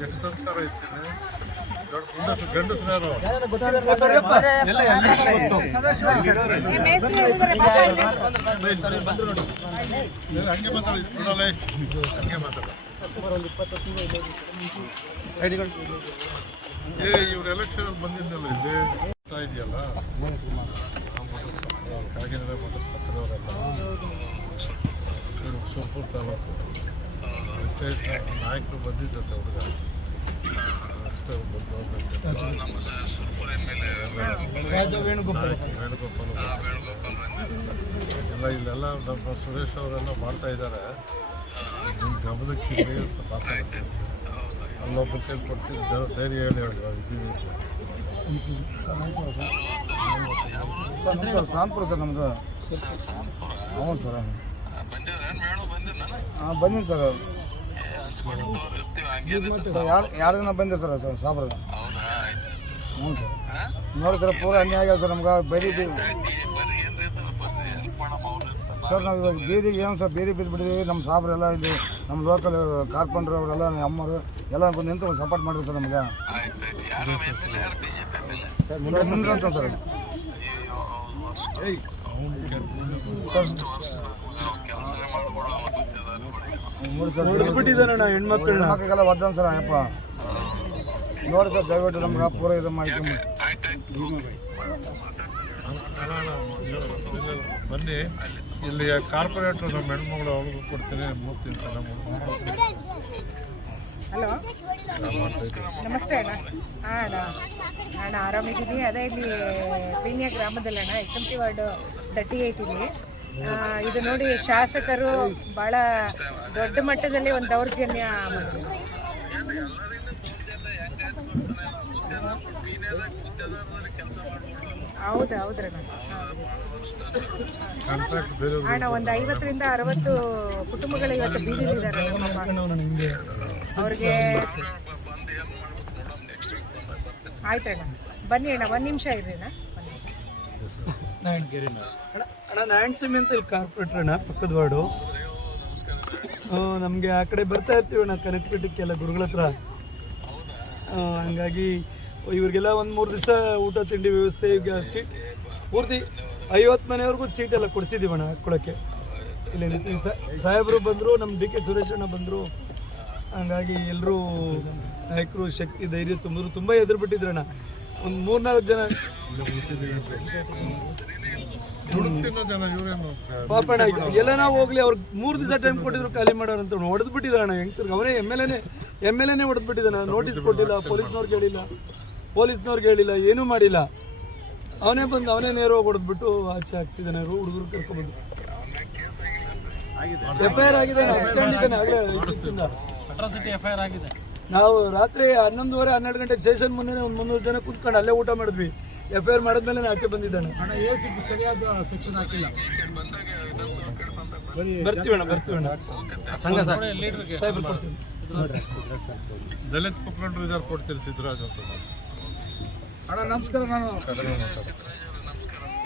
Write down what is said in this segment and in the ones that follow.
ಎಷ್ಟು ಸಂಸಾರ ಗಂಡಸ್ರು ಹಂಗೆ ಮಾತಾಡಿ ನೋಡಲ್ಲ ಹಂಗೆ ಮಾತಾಡ ಏ ಇವ್ರ ಎಲೆಕ್ಷನ್ ಬಂದಿದ್ದಲ್ಲ ಆಗ್ತಾ ಇದೆಯಲ್ಲ ಕಾಗಿನೆಲೆ ಮತ್ತು ಪಕ್ಕದವರೆಲ್ಲ ಸುರ್ಪುರ್ ತಾಲೂಕು ಸ್ಟೇಟ್ ನಾಯಕರು ಹುಡುಗ ಅಷ್ಟೇ ವೇಣುಗೋಪಾಲ್ ಎಲ್ಲ ಇಲ್ಲೆಲ್ಲ ನಮ್ಮ ಸುರೇಶ್ ಅವರೆಲ್ಲ ಮಾಡ್ತಾ ಇದ್ದಾರೆ ನಿಮ್ಮ ಗಮನಕ್ಕೆ ಅಂತ ಮಾತಾಡ್ತೀನಿ ಅಲ್ಲೊಬ್ಬ ಕೈ ಕೊಡ್ತೀನಿ ಜನ ಧೈರ್ಯ ಹೇಳಿ ಹೇಳಿ ನಾವು ಇದ್ದೀವಿ. ಸರ್. ನಮಸ್ಕಾರ ಸಾಂಪುರ ಸರ್ ನಮ್ಮದು ಹ್ಞೂ ಸರ್ ಹಾಂ ಬನ್ನಿ ಸರ್. ಸರ್ ಯಾರು ಎರಡು ದಿನ ಬಂದೆ ಸರ್ ಸರ್ ಸಾಂಪುರ ಹ್ಞೂ ಸರ್. ನೋಡಿ ಸರ್ ಪೂರ ಅನ್ಯಾಯ ಆಗ್ಯಾವ ಸರ್ ನಮ್ಗೆ. ಬರೀ ಸರ್ ನಾವು ಇವಾಗ ಬೀದಿಗೆ ಏನು ಸರ್ ಬೀದಿ ಬಿದ್ದು ಬಿಟ್ಟಿದ್ದೀವಿ ನಮ್ಮ ಸಾಬ್ರೆಲ್ಲ ಇಲ್ಲಿ ನಮ್ಮ ಲೋಕಲ್ ಕಾರ್ಪೊರೇಟರ್ ಅವರೆಲ್ಲ ಅಮ್ಮರು ಎಲ್ಲ ಬಂದು ನಿಂತು ಸಪೋರ್ಟ್ ಮಾಡಿದ್ರು ಸರ್ ನಮಗೆ. ಸರ್. ಮುಂದೆ ಸರ್ ಹೊಡೆದ್ಬಿಟ್ಟಿದ್ದಾನಣ್ಣ ಹೆಣ್ಮಕ್ಳನ್ನ. ಹೆಣ್ಮಕ್ಳಿಗೆಲ್ಲ ಒದ್ದಾನ ಸರ್ ಅಯ್ಯಪ್ಪ. ನೋಡಿ ಸರ್ ದಯವಿಟ್ಟು ನಮ್ಗೆ ಪೂರ ಇದು ಅಣ್ಣ, ಬನ್ನಿ ಇಲ್ಲಿ ಕಾರ್ಪೊರೇಟ್ರು ನಮ್ಮ ಹೆಣ್ಮಗಳು ಅವ್ರಿಗೂ ಕೊಡ್ತೀನಿ ಮೂರ್ತಿ ಅಂತ ನಮ್ಮ ಹಲೋ? ನಮಸ್ತೆ ಅಣ್ಣ. ಹಾಂ ಅಣ್ಣ. ಅಣ್ಣ ಆರಾಮಿದ್ದೀನಿ ಅದೇ ಇಲ್ಲಿ ಪೀಣ್ಯ ಗ್ರಾಮದಲ್ಲಿ ಅಣ್ಣ H M T ward thirty eight ಇಲ್ಲಿ. ಇದು ನೋಡಿ ಶಾಸಕರು ಬಹಳ ದೊಡ್ಡ ಮಟ್ಟದಲ್ಲಿ ಒಂದು ದೌರ್ಜನ್ಯ ಹೌದು ಹೌದ್ರಣ್ಣ ಅಣ್ಣ ಒಂದು ಐವತ್ತರಿಂದ ಅರವತ್ತು ಕುಟುಂಬಗಳು ಇವತ್ತು ಬೀದಿದ್ದಾರೆ ಅವ್ರಿಗೆ ಆಯ್ತಣ್ಣ ಬನ್ನಿ ಅಣ್ಣ ಒಂದು ನಿಮಿಷ ಇರ್ರಿ ಅಣ್ಣ. ಒಂದ್ ನಿಮಿಷ ಅಣ್ಣ ನಾರಾಯಣ ಸ್ವಾಮಿ ಅಂತ ಇಲ್ಲಿ ಕಾರ್ಪೊರೇಟರ್ ಅಣ್ಣ ಪಕ್ಕದ ವಾರ್ಡು. ನಮಗೆ ಆ ಕಡೆ ಬರ್ತಾ ಇರ್ತೀವಿ ಅಣ್ಣ ಕನೆಕ್ಟಿವಿಟಿಕ್ಕೆಲ್ಲ ಗುರುಗಳ ಹತ್ರ. ಹಂಗಾಗಿ ಇವ್ರಿಗೆಲ್ಲ ಒಂದು ಮೂರು ದಿವಸ ಊಟ ತಿಂಡಿ ವ್ಯವಸ್ಥೆ ಈಗ ಸೀಟ್ ಪೂರ್ತಿ ಐವತ್ತು ಮನೆಯವ್ರಿಗೂ ಸೀಟ್ ಎಲ್ಲ ಕೊಡಿಸಿದ್ದೀವಿ ಅಣ್ಣ ಹಾಕ್ಕೊಳಕ್ಕೆ ಇಲ್ಲಿ ನಿತಿನ್ ಸಾಹೇಬರು ಬಂದರು ನಮ್ಮ ಡಿ ಕೆ ಸುರೇಶ್ ಅಣ್ಣ ಬಂದರು. ಹಂಗಾಗಿ ಎಲ್ಲರೂ ನಾಯಕರು ಶಕ್ತಿ ಧೈರ್ಯ ತುಂಬಿದ್ರು. ತುಂಬ ಎದುರು ಬಿಟ್ಟಿದ್ರಣ್ಣ ಒಂದು ಮೂರ್ನಾಲ್ಕು ಜನ. ಪಾಪಣ್ಣ ಎಲ್ಲ ನಾವು ಹೋಗ್ಲಿ ಅವ್ರಿಗೆ ಮೂರು ದಿವಸ ಟೈಮ್ ಕೊಟ್ಟಿದ್ರು ಖಾಲಿ ಮಾಡೋರು ಅಂತ ಹೊಡೆದು ಬಿಟ್ಟಿದ್ದಾನೆ ಹೆಂಗಸರ್ಗೆ? ಅವನೇ ಎಂ ಎಲ್ ಎನೇ ಎಂ ಎಲ್ ಎನೇ ಹೊಡೆದು ಬಿಟ್ಟಿದ್ದಾನೆ ನೋಟಿಸ್ ಕೊಟ್ಟಿಲ್ಲ ಪೊಲೀಸ್ನವ್ರಿಗೆ ಹೇಳಿಲ್ಲ. ಪೊಲೀಸ್ನವ್ರಿಗೆ ಹೇಳಿಲ್ಲ ಏನೂ ಮಾಡಿಲ್ಲ. ಅವನೇ ಬಂದು ಅವನೇ ನೇರವಾಗಿ ಹೊಡೆದ್ಬಿಟ್ಟು ಆಚೆ ಹಾಕ್ಸಿದ್ದಾನೆ ಹುಡುಗರು ಕರ್ಕೊಂಡ್ಬಂದು ಎಫ್ ಐ ಆರ್ ಆಗಿದೆ ಆರ್ ಆಗಲೇ ನಾವು ರಾತ್ರಿ ಹನ್ನೊಂದುವರೆ ಹನ್ನೆರಡು ಗಂಟೆ ಸ್ಟೇಷನ್ ಮುಂದೆ ಒಂದು ಮುನ್ನೂರು ಜನ ಕುತ್ಕೊಂಡು ಅಲ್ಲೇ ಊಟ ಮಾಡಿದ್ವಿ. ಎಫ್ ಐ ಆರ್ ಮಾಡಿದ್ಮೇಲೆ ಆಚೆ ಬಂದಿದ್ದಾನೆ. ಸರಿಯಾದ ಸೆಕ್ಷನ್ ಹಾಕಿಲ್ಲ. ಬರ್ತೀವಿ ಅಣ್ಣ ಬರ್ತೀವಿ ಅಣ್ಣ. ದಲಿತ ಮುಖಂಡರು ಇದಾರು ಕೊಡ್ತೀರಿ ಸಿದ್ದರಾಜ್ ಅಂತ ಅಣ್ಣ ನಮಸ್ಕಾರ ನಾನು.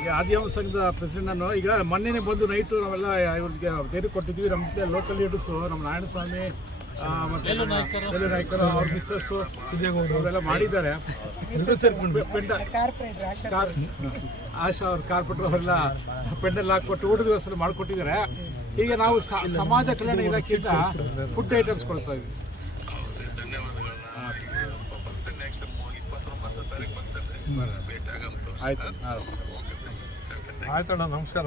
ಈಗ ಆದಿವಾಸಿ ಸಂಘದ ಪ್ರೆಸಿಡೆಂಟ್ ನಾನು. ಈಗ ಮೊನ್ನೆನೇ ಬಂದು ನೈಟು ನಾವೆಲ್ಲ ಇವ್ರಿಗೆ ಧೈರ್ಯ ಕೊಟ್ಟಿದ್ವಿ. ನಮ್ಮ ಜೊತೆ ಲೋಕಲ್ ಲೀಡರ್ಸು ನಮ್ಮ ನಾರಾಯಣಸ್ವಾಮಿ ಮತ್ತೆ ನಾಯಕರು? ಅವ್ರ ಮಿಸ್ಸಸ್ಸು ಸಿದ್ದೇಗೌಡ ಅವರೆಲ್ಲ ಮಾಡಿದ್ದಾರೆ. ಪೆಂಡ ಕಾರ್ಪೊರೇಟರ್ ಆಶಾ ಕಾರ್ ಆಶಾ ಅವ್ರ ಕಾರ್ಪೆಟ್ರು ಅವರೆಲ್ಲ ಪೆಂಡಲ್ ಹಾಕ್ಕೊಟ್ಟು ಊಟದ ವ್ಯವಸ್ಥೆ ಮಾಡಿಕೊಟ್ಟಿದ್ದಾರೆ. ಈಗ ನಾವು ಸಮಾಜ ಕಲ್ಯಾಣ ಇಲಾಖೆಯಿಂದ ಫುಡ್ ಐಟಮ್ಸ್ ಕೊಡ್ತಾ ಇದ್ವಿ ಆಯ್ತು ಆಯ್ತಣ್ಣ ನಮಸ್ಕಾರ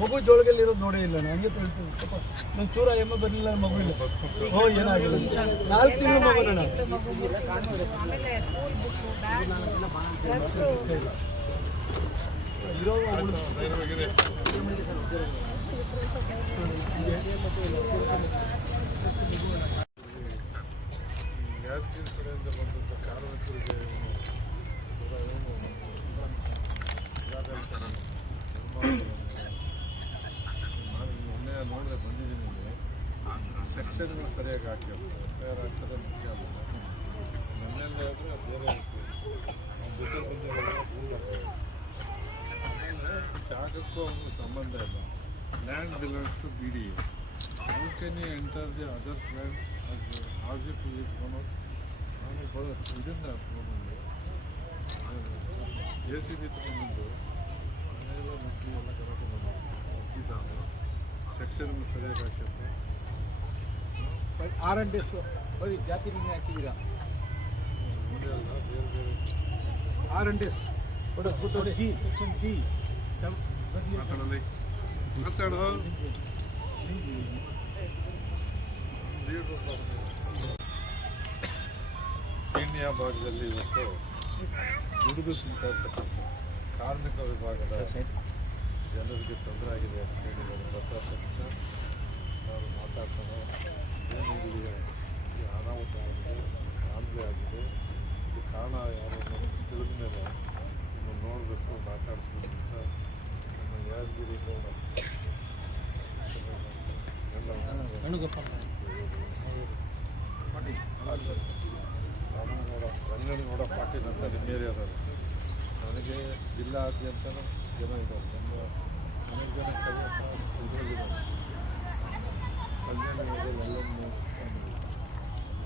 ಮಗು ಜೋಳಗಲ್ಲಿ ಇರೋದು ನೋಡೇ ಇಲ್ಲ ನಾನು ಹಂಗೆ ತಿಳ್ತೀನಿ ನನ್ನ ಚೂರ ಎಮ್ಮ ಬರಲಿಲ್ಲ ಮಗು ಇಲ್ಲ. ಹೋ ಏನಾಗಿಲ್ಲ ನಾಲ್ಕು ತಿಂಗಳು ಮಗು ಬಂದಂಥ ಕಾರ್ಮಿಕರಿಗೆ ಪೂರ ಇವನು ಇದಾದಂಥ ನಿರ್ಮಾಣ ನಾನು ಮೊನ್ನೆ ನೋಡಿದೆ ಬಂದಿದ್ದೀನಿ ಇಲ್ಲಿ. ಸೆಕ್ಷನ್ಗಳು ಸರಿಯಾಗಿ ಹಾಕಿಲ್ಲ ಎಫ್ ಐ ಆರ್ ಹಾಕೋದೇ ಮುಖ್ಯ ಅಲ್ಲ ನನ್ನೆಲ್ಲ ಆದರೆ ಬೇರೆ ಜೊತೆ ಬಂದಿರೋ ಜಾಗಕ್ಕೂ ಅವನಿಗೆ ಸಂಬಂಧ ಇಲ್ಲ. Land belongs to B D how can you enter the others land as it is one of ನಾನು ಬರೋ ಇದರಿಂದ ತೊಗೊಂಡು ಎ ಸಿ ಬಿ ತೊಗೊಂಡು ಮನೆಯಲ್ಲ ಮಕ್ಕಳು ಎಲ್ಲ ಕರ್ಕೊಂಡು ಹೋಗಿದ್ದಾನೆ ಸೆಕ್ಷನ್ ಸರಿಯಾಗಿ ಹಾಕಿರ್ತಾರೆ ಆರ್ ಎನ್ ಡೇಸ್ ಜಾತಿ ವಿಮೆ ಹಾಕಿದ್ದೀರಾ ಮುಂದೆ ಅಲ್ಲ ಬೇರೆ ಬೇರೆ ಆರ್ ಎನ್ ಡೇಸ್ ಜಿ ಸೆಕ್ಷನ್ ಜಿ ಮಾತಾಡಲಿ ಮಾತಾಡೋ ಕೀನ್ಯಾ ಭಾಗದಲ್ಲಿ ಇವತ್ತು ದುಡಿದು ತಿಂತಾ ಇರ್ತಕ್ಕಂಥ ಕಾರ್ಮಿಕ ವಿಭಾಗದ ಜನರಿಗೆ ತೊಂದರೆ ಆಗಿದೆ ಅಂತ ಹೇಳಿ ನಾನು ಪತ್ರ ತಕ್ಷಣ ನಾನು ಮಾತಾಡ್ತಾನೆ ಏನಿದೆ ಈ ಅನಾಹುತ ಆಗಿದೆ ಗಾಂಧಿ ಆಗಿದೆ. ಇದು ಕಾರಣ ಯಾರು ಅನ್ನೋದು ತಿಳಿದ ಮೇಲೆ ನಿಮ್ಮನ್ನು ನೋಡಬೇಕು ಮಾತಾಡಿಸ್ಬೇಕು ಅಂತ ನಮ್ಮ ಯಾದಗಿರಿ ರಾಮನಗೌಡ ರಂಗನಗೌಡ ಪಾಟೀಲ್ ಅಂತ ನಿಮ್ಮ ಏರಿಯಾದವರು. ನನಗೆ ಜಿಲ್ಲಾದ್ಯಂತನೂ ಜನ ಇದ್ದಾರೆ. ನೂರು ಜನ ಸಂಜೆ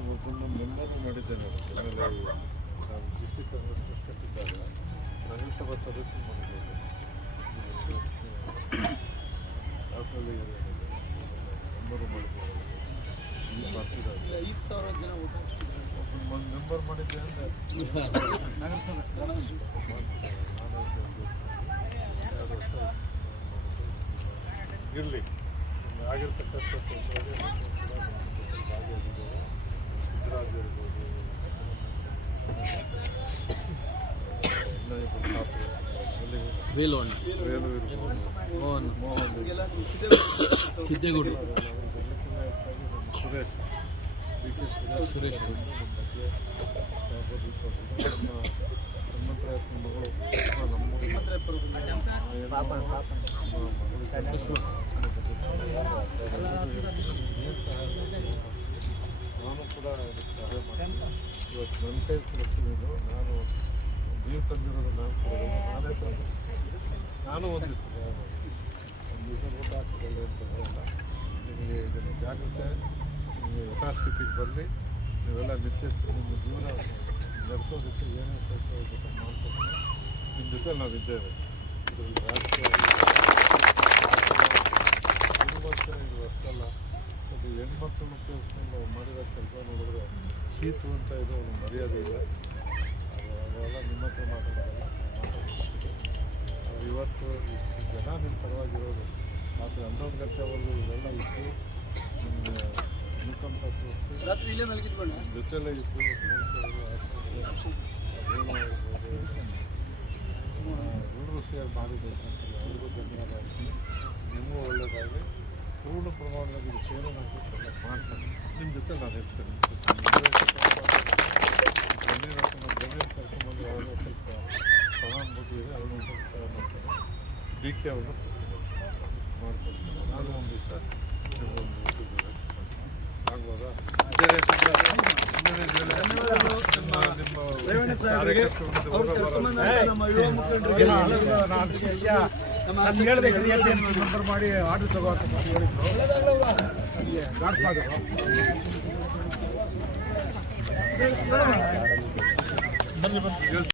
ಇವತ್ತೊಂದು ಮೆಂಬರು ಮಾಡಿದ್ದೇನೆ ನಾನು ಡಿಸ್ಟಿಕ್ ಕಾಂಗ್ರೆಸ್ ಕಟ್ಟಿದ್ದಾಗ ನಗರಸಭಾ ಸದಸ್ಯ ಮಾಡಿದ್ದೇನೆ ಅದರಲ್ಲಿ ಮೆಂಬರು ಮಾಡ್ತಿದ್ದಾರೆ ಐದು ಸಾವಿರ ಜನ ಒಂದು ಮೆಂಬರ್ ಮಾಡಿದ್ದೆ ಅಂದರೆ ಇರಲಿ ಆಗಿರ್ತಕ್ಕಂಥ ತೊಂದರೆಗೆ ನಾನು ಕೂಡ ನಮ್ಮ ಜೊತೆ ಭಾಗಿಯಾಗಿದ್ದೇವೆ ಸಿದ್ದರಾಜ್ ಇರ್ಬೋದು ಇನ್ನ ಇಬ್ಬರು ಪಾತ್ರೆ, ಅಲ್ಲಿ ವೇಲು ಇರ್ಬೋದು ಮೋಹನ್ ಎಲ್ಲ ನಿಮ್ಮ ಸಿದ್ಧೇಗೌಡ ಸಿದ್ದೇಗೌಡರು ಅದೆಲ್ಲಕ್ಕಿಂತ ಹೆಚ್ಚಾಗಿ ನಮ್ಮ ಸುರೇಶ್ ಡಿ ಕೆ ಸುರೇಶ್ ನಾನು ಕೂಡ ಸಹಾಯ ಮಾಡ್ತೀನಿ ಇವತ್ತು ನಾನು ನೀವು ತಂದಿರೋದು ನಾನು ನಾನೇ ನಾನು ಒಂದು ಸಹಾಯ ಮಾಡ್ತೀನಿ ಒಂದು ದಿವಸ ಊಟ ಹಾಕೋದಲ್ಲ ಅಂತ ನಿಮಗೆ ಇದನ್ನು ಜಾಗ್ರತೆ, ನಿಮಗೆ ಯಥಾಸ್ಥಿತಿಗೆ ಬರಲಿ, ನೀವೆಲ್ಲ ನಿತ್ಯ ನಿಮ್ಮ ಜೀವನ ನಡೆಸೋದಕ್ಕೆ ಏನೇ ಕೆಲಸ ಮಾಡ್ಕೊಂಡು ನಿಮ್ಮ ಜೊತೆ ನಾವಿದ್ದೇವೆ ಇದರಲ್ಲಿ ರಾಜಕೀಯ ಕುಟುಂಬಸ್ಥರ ಇದು ಅಷ್ಟಲ್ಲ ಅದು ಹೆಣ್ಮಕ್ಳನ್ನ ಉಪಯೋಗಿಸ್ಕೊಂಡು ಮಾಡಿರೋ ಕೆಲಸ ನೋಡಿದ್ರೆ ಚೀತು ಅಂತ ಇದು ಮರ್ಯಾದೆ ಅದು ಅವೆಲ್ಲ ನಿಮ್ಮ ಇವತ್ತು ಜನ ನಿಮ್ಮ ಪರವಾಗಿರೋದು ರಾತ್ರಿ ಹನ್ನೊಂದು ಗಂಟೆವರೆಗೂ ಇವೆಲ್ಲ ಇತ್ತು ನಿಮ್ಮ ತೋರಿಸಿ ರಾತ್ರಿ ಇಲ್ಲೇ ಮಲಗಿದ್ಕೊಂಡು. ಜೊತೆಲೇ ಇತ್ತು. ಎಲ್ಲರೂ ಸೇರಿ ಮಾಡಿದ್ದಕ್ಕಂತ ಅವ್ರಿಗೂ ಧನ್ಯವಾದ ನಿಮಗೂ ಒಳ್ಳೆಯದಾಗಲಿ ಪೂರ್ಣ ಪ್ರಮಾಣದಲ್ಲಿ ಸೇವೆ ಮಾಡ್ತೀನಿ ನಿಮ್ಮ ಜೊತೆ ನಾನು ಇರ್ತೇನೆ ಜಮೀನು ಜಮೀನು ಕರ್ಕೊಂಡ್ಬಂದು ಅವ್ರನ್ನ ಸ್ವಲ್ಪ ಅವ್ರನ್ನ ಸಹಾಯ ಡಿ ಕೆ ಅವ್ರನ್ನ ಮಾಡ್ಕೊಳ್ತೀನಿ ನಾನು ಒಂದು ದಿವಸ ನಿಮಗೊಂದು ಊಟದ ಆಗ್ಬೋದಾ ನಿಮ್ಮ ಕರ್ಕೊಂಬಂದ ನಮ್ಮ ನಾನು ಹೇಳಿದೆ ನಂಬರ್ ಮಾಡಿ ಆರ್ಡರ್ ತಗೋ ಅಂತ ಹೇಳಿದ್ರು ಗಾಡ್ ಫಾದರ್ ಹೇಳ್ತೀನಿ